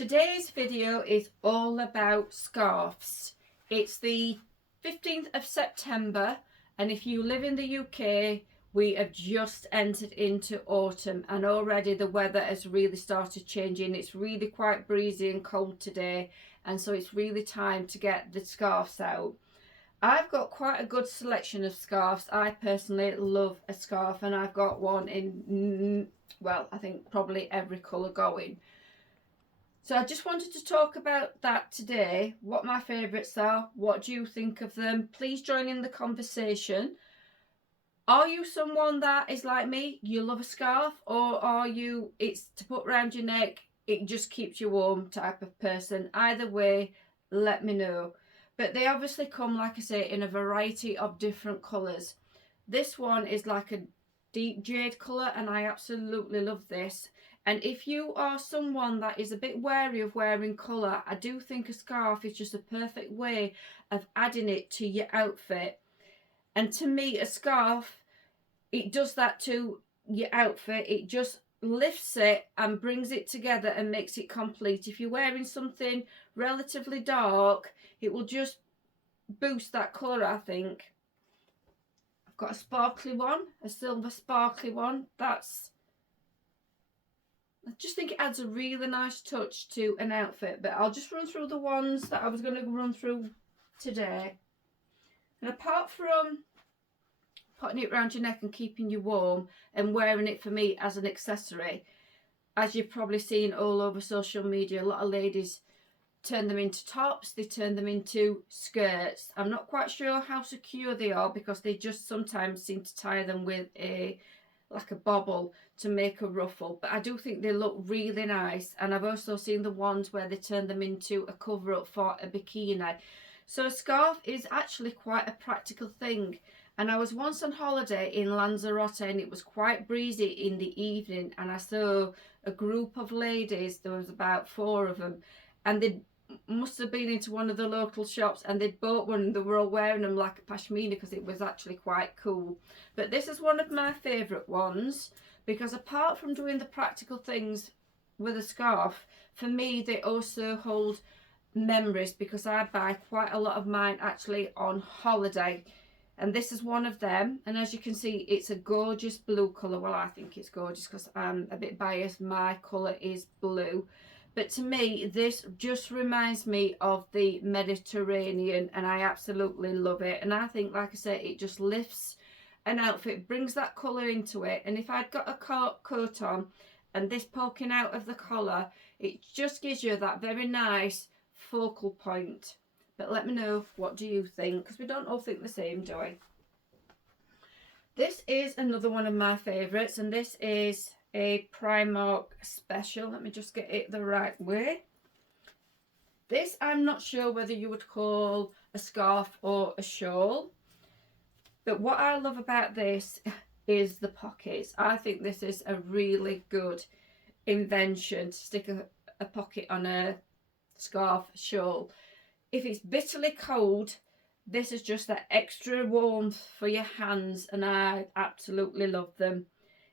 Today's video is all about scarves. It's the 15th of September, and if you live in the UK, we have just entered into autumn, and already the weather has really started changing. It's really quite breezy and cold today, and so it's really time to get the scarves out. I've got quite a good selection of scarves. I personally love a scarf, and I've got one in, well, I think probably every colour going. So I just wanted to talk about that today, what my favourites are, what do you think of them? Please join in the conversation. Are you someone that is like me, you love a scarf, or are you, it's to put around your neck, it just keeps you warm type of person? Either way, let me know. But they obviously come, like I say, in a variety of different colours. This one is like a deep jade colour, and I absolutely love this. And if you are someone that is a bit wary of wearing colour, I do think a scarf is just a perfect way of adding it to your outfit. And to me, a scarf, it does that to your outfit. It just lifts it and brings it together and makes it complete. If you're wearing something relatively dark, it will just boost that colour, I think. I've got a sparkly one, a silver sparkly one. I just think it adds a really nice touch to an outfit. But I'll just run through the ones that I was going to run through today. And apart from putting it around your neck and keeping you warm and wearing it for me as an accessory, as you've probably seen all over social media, a lot of ladies turn them into tops, they turn them into skirts. I'm not quite sure how secure they are, because they just sometimes seem to tie them with like a bobble to make a ruffle, but I do think they look really nice. And I've also seen the ones where they turn them into a cover up for a bikini. So a scarf is actually quite a practical thing. And I was once on holiday in Lanzarote, and it was quite breezy in the evening, and I saw a group of ladies, there was about 4 of them, and they must have been into one of the local shops, and they'd bought one and they were all wearing them like a pashmina, because it was actually quite cool. But this is one of my favourite ones, because apart from doing the practical things with a scarf, for me they also hold memories, because I buy quite a lot of mine actually on holiday. And this is one of them, and as you can see, it's a gorgeous blue colour. Well, I think it's gorgeous because I'm a bit biased, my colour is blue. But to me, this just reminds me of the Mediterranean, and I absolutely love it. And I think, like I said, it just lifts an outfit, brings that colour into it. And if I'd got a coat on and this poking out of the collar, it just gives you that very nice focal point. But let me know, what do you think? Because we don't all think the same, do we? This is another one of my favourites, and this is a Primark special. Let me just get it the right way. This I'm not sure whether you would call a scarf or a shawl. But what I love about this is the pockets. I think this is a really good invention to stick a pocket on a scarf, shawl. If it's bitterly cold, this is just that extra warmth for your hands, and I absolutely love them.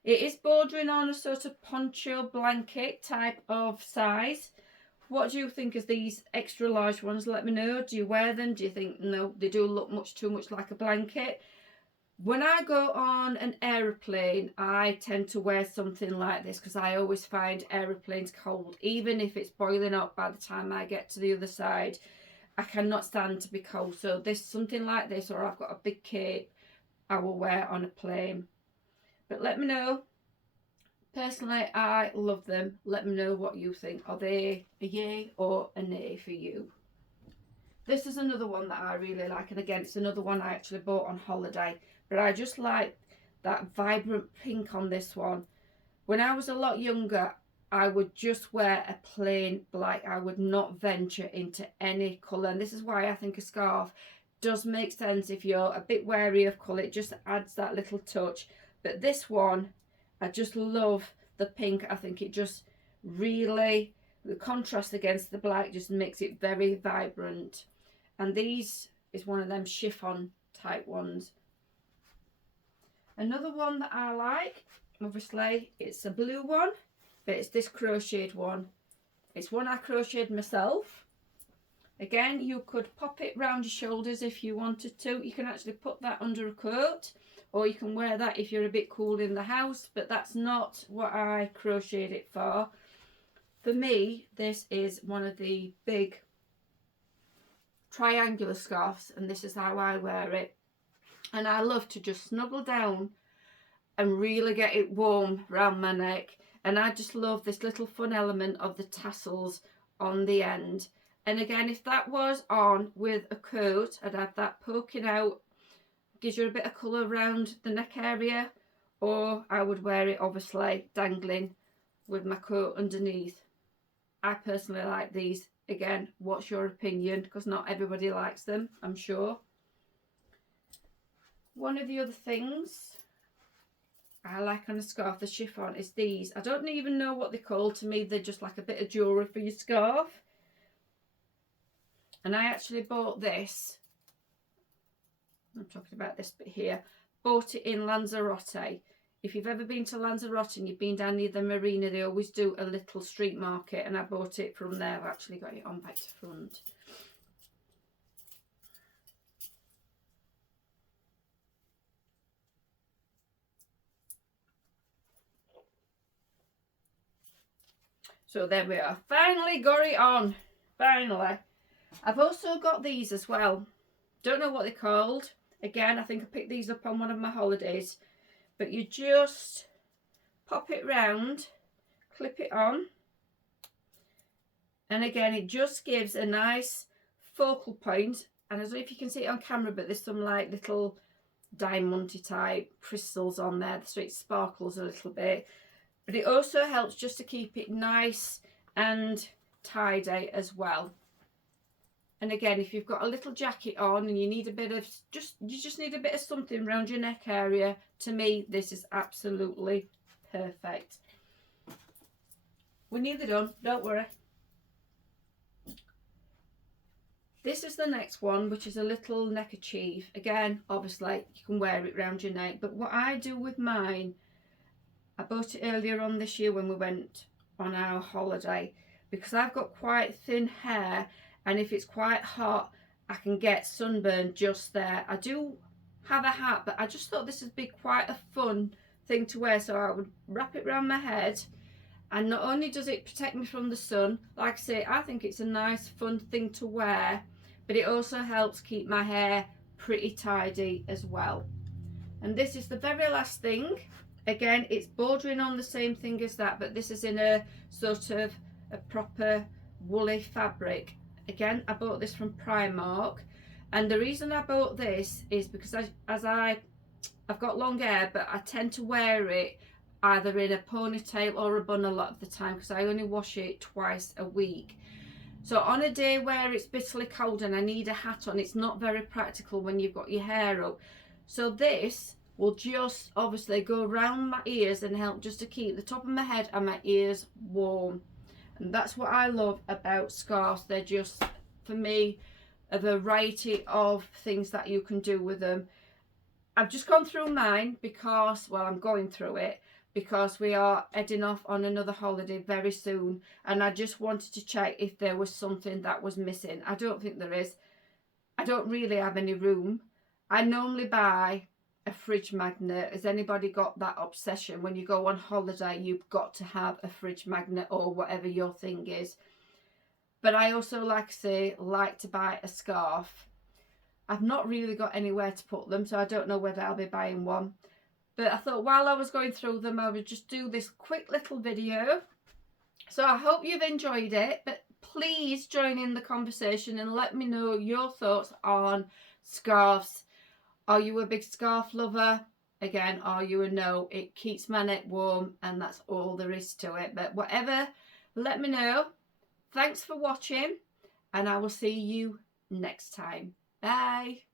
It is bordering on a sort of poncho blanket type of size. What do you think of these extra large ones? Let me know. Do you wear them? Do you think, no, they do look too much like a blanket? When I go on an aeroplane, I tend to wear something like this, because I always find aeroplanes cold. Even if it's boiling up by the time I get to the other side, I cannot stand to be cold. So this, something like this, or I've got a big cape, I will wear on a plane. But let me know. Personally, I love them. Let me know what you think. Are they a yay or a nay for you? This is another one that I really like, and again, it's another one I actually bought on holiday. But I just like that vibrant pink on this one. When I was a lot younger, I would just wear a plain black. I would not venture into any colour. And this is why I think a scarf does make sense if you're a bit wary of colour. It just adds that little touch. But this one, I just love the pink. I think it just really, the contrast against the black just makes it very vibrant. And these is one of them chiffon type ones. Another one that I like, obviously, it's a blue one, but it's this crocheted one. It's one I crocheted myself. Again, you could pop it round your shoulders if you wanted to. You can actually put that under a coat, or you can wear that if you're a bit cool in the house, but that's not what I crocheted it for. For me, this is one of the big triangular scarves, and this is how I wear it. And I love to just snuggle down and really get it warm around my neck. And I just love this little fun element of the tassels on the end. And again, if that was on with a coat, I'd have that poking out, gives you a bit of colour around the neck area, or I would wear it obviously dangling with my coat underneath. I personally like these. Again, what's your opinion? Because not everybody likes them, I'm sure. One of the other things I like on a scarf, the chiffon, is these. I don't even know what they're called. To me, they're just like a bit of jewellery for your scarf. And I actually bought this. I'm talking about this bit here. Bought it in Lanzarote. If you've ever been to Lanzarote and you've been down near the marina, they always do a little street market, and I bought it from there. I've actually got it on back to front. So there we are. Finally got it on. Finally. I've also got these as well. Don't know what they're called. Again, I think I picked these up on one of my holidays. But you just pop it round, clip it on. And again, it just gives a nice focal point. And I don't know if you can see it on camera, but there's some like little diamondy type crystals on there, so it sparkles a little bit. But it also helps just to keep it nice and tidy as well. And again, if you've got a little jacket on and you need a bit of, you just need a bit of something around your neck area, to me, this is absolutely perfect. We're nearly done, don't worry. This is the next one, which is a little neckerchief. Again, obviously, you can wear it around your neck. But what I do with mine, I bought it earlier on this year when we went on our holiday, because I've got quite thin hair, and if it's quite hot, I can get sunburn just there. I do have a hat, but I just thought this would be quite a fun thing to wear, so I would wrap it around my head, and not only does it protect me from the sun, like I say, I think it's a nice fun thing to wear, but it also helps keep my hair pretty tidy as well. And this is the very last thing. Again, it's bordering on the same thing as that, but this is in a sort of a proper woolly fabric. Again, I bought this from Primark, and the reason I bought this is because I've got long hair, but I tend to wear it either in a ponytail or a bun a lot of the time, because I only wash it twice a week. So on a day where it's bitterly cold and I need a hat on, it's not very practical when you've got your hair up. So this will just obviously go around my ears and help just to keep the top of my head and my ears warm. And that's what I love about scarves. They're just, for me, a variety of things that you can do with them. I've just gone through mine because, well, I'm going through it because we are heading off on another holiday very soon, and I just wanted to check if there was something that was missing. I don't think there is. I don't really have any room. I normally buy a fridge magnet. Has anybody got that obsession? When you go on holiday, you've got to have a fridge magnet or whatever your thing is. But I also, like I say, like to buy a scarf. I've not really got anywhere to put them, so I don't know whether I'll be buying one. But I thought while I was going through them, I would just do this quick little video. So I hope you've enjoyed it, but please join in the conversation and let me know your thoughts on scarves. Are you a big scarf lover? Again, are you a no? It keeps my neck warm, and that's all there is to it. But whatever, let me know. Thanks for watching, and I will see you next time. Bye.